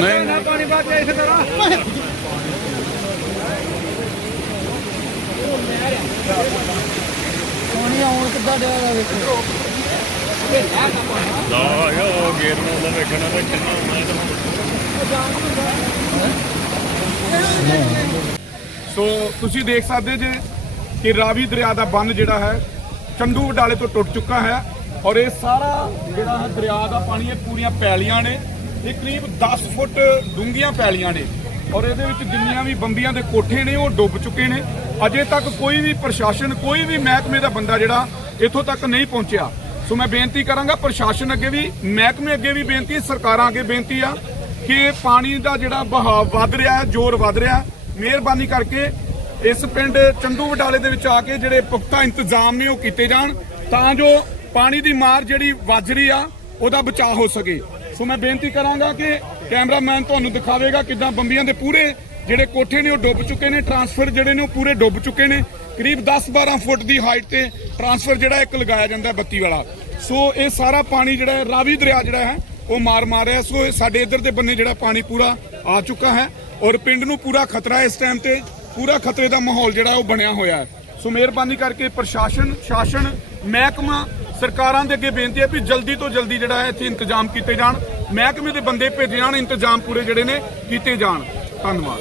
ਨਹੀਂ ਨਾ ਪਾਣੀ ਬਾਅਦ ਚ ਇਸੇ ਤਰ੍ਹਾਂ ਪਾਣੀ ਆਉਣ ਕਿੱਦਾਂ ਡਿਆ ਦਾ ਵੇਖੋ ਨਾ ਯੋ ਗੇਰ ਨੂੰ ਦਾ ਵੇਖਣਾ ਤੇ ਕਿੰਨਾ ਮੈਂ ਤਾਂ ਸੋ ਤੁਸੀਂ ਦੇਖ ਸਕਦੇ ਜੇ ਕਿ ਰਾਵੀ ਦਰਿਆ ਦਾ ਬੰਨ ਜਿਹੜਾ ਹੈ ਚੰਦੂ ਵਡਾਲੇ ਤੋਂ ਟੁੱਟ ਚੁੱਕਾ ਹੈ। ਔਰ ਇਹ ਸਾਰਾ ਜਿਹੜਾ ਹੈ ਦਰਿਆ ਦਾ ਪਾਣੀ ਇਹ ਪੂਰੀਆਂ ਪੈਲੀਆਂ ਨੇ। ਇਹ ਕਰੀਬ 10 ਫੁੱਟ ਡੂੰਘੀਆਂ ਪੈਲੀਆਂ ਨੇ। ਔਰ ਇਹਦੇ ਵਿੱਚ ਜਿੰਨੀਆਂ ਵੀ ਬੰਬੀਆਂ ਦੇ ਕੋਠੇ ਨੇ, ਉਹ ਡੁੱਬ ਚੁੱਕੇ ਨੇ। ਅਜੇ ਤੱਕ ਕੋਈ ਵੀ ਪ੍ਰਸ਼ਾਸਨ, ਕੋਈ ਵੀ ਮਹਿਕਮੇ ਦਾ ਬੰਦਾ ਜਿਹੜਾ ਇੱਥੋਂ ਤੱਕ ਨਹੀਂ ਪਹੁੰਚਿਆ। ਸੋ ਮੈਂ ਬੇਨਤੀ ਕਰਾਂਗਾ, ਪ੍ਰਸ਼ਾਸਨ ਅੱਗੇ ਵੀ, ਮਹਿਕਮੇ ਅੱਗੇ ਵੀ ਬੇਨਤੀ, ਸਰਕਾਰਾਂ ਅੱਗੇ ਬੇਨਤੀ ਆ ਕਿ ਪਾਣੀ ਦਾ ਜਿਹੜਾ ਬਹਾਵ ਵੱਧ ਰਿਹਾ ਹੈ, ਜ਼ੋਰ ਵੱਧ ਰਿਹਾ ਹੈ। ਮਿਹਰਬਾਨੀ ਕਰਕੇ ਇਸ ਪਿੰਡ ਚੰਦੂ ਵਡਾਲੇ ਦੇ ਵਿੱਚ ਆ ਕੇ ਜਿਹੜੇ ਪੁਖਤਾ ਇੰਤਜ਼ਾਮ ਨੇ, ਉਹ ਕੀਤੇ ਜਾਣ। ਤਾਂ ਜੋ ਪਾਣੀ ਦੀ ਮਾਰ ਜਿਹੜੀ ਵੱਜ ਰਹੀ ਆ, ਉਹਦਾ ਬਚਾਅ ਹੋ ਸਕੇ। ਸੋ ਮੈਂ ਬੇਨਤੀ ਕਰਾਂਗਾ ਕਿ ਕੈਮਰਾਮੈਨ ਤੁਹਾਨੂੰ ਦਿਖਾਵੇਗਾ ਕਿਦਾਂ ਬੰਬੀਆਂ ਦੇ ਪੂਰੇ ਜਿਹੜੇ ਕੋਠੇ ਨੇ, ਉਹ ਡੁੱਬ ਚੁੱਕੇ ਨੇ। ਟਰਾਂਸਫਰ ਜਿਹੜੇ ਨੇ, ਉਹ ਪੂਰੇ ਡੁੱਬ ਚੁੱਕੇ ਨੇ। ਕਰੀਬ 10-12 ਫੁੱਟ ਦੀ ਹਾਈਟ ਤੇ ਟਰਾਂਸਫਰ ਜਿਹੜਾ ਇੱਕ ਲਗਾਇਆ ਜਾਂਦਾ ਬੱਤੀ ਵਾਲਾ। ਸੋ ਇਹ ਸਾਰਾ ਪਾਣੀ ਜਿਹੜਾ ਹੈ, ਰਾਵੀ ਦਰਿਆ ਜਿਹੜਾ ਹੈ, ਉਹ ਮਾਰ ਮਾਰ ਰਿਹਾ ਸੋ ਇਹ ਸਾਡੇ ਇੱਧਰ ਦੇ ਬੰਨੇ ਜਿਹੜਾ ਪਾਣੀ ਪੂਰਾ ਆ ਚੁੱਕਾ ਹੈ ਔਰ ਪਿੰਡ ਨੂੰ ਪੂਰਾ ਖਤਰਾ ਇਸ ਟਾਈਮ ਤੇ। ਪੂਰਾ ਖਤਰੇ ਦਾ ਮਾਹੌਲ ਜਿਹੜਾ ਉਹ ਬਣਿਆ ਹੋਇਆ ਹੈ। ਸੋ ਮਿਹਰਬਾਨੀ ਕਰਕੇ ਪ੍ਰਸ਼ਾਸਨ, ਸ਼ਾਸਨ, ਮਹਿਕਮਾ ਸਰਕਾਰਾਂ ਦੇ ਅੱਗੇ ਬੇਨਤੀ ਹੈ ਵੀ ਜਲਦੀ ਤੋਂ ਜਲਦੀ ਜਿਹੜਾ ਹੈ ਇੱਥੇ ਇੰਤਜ਼ਾਮ ਕੀਤੇ ਜਾਣ। ਮਹਿਕਮੇ ਦੇ ਬੰਦੇ ਭੇਜੇ ਜਾਣ, ਇੰਤਜ਼ਾਮ ਪੂਰੇ ਜਿਹੜੇ ਨੇ ਕੀਤੇ ਜਾਣ। ਧੰਨਵਾਦ।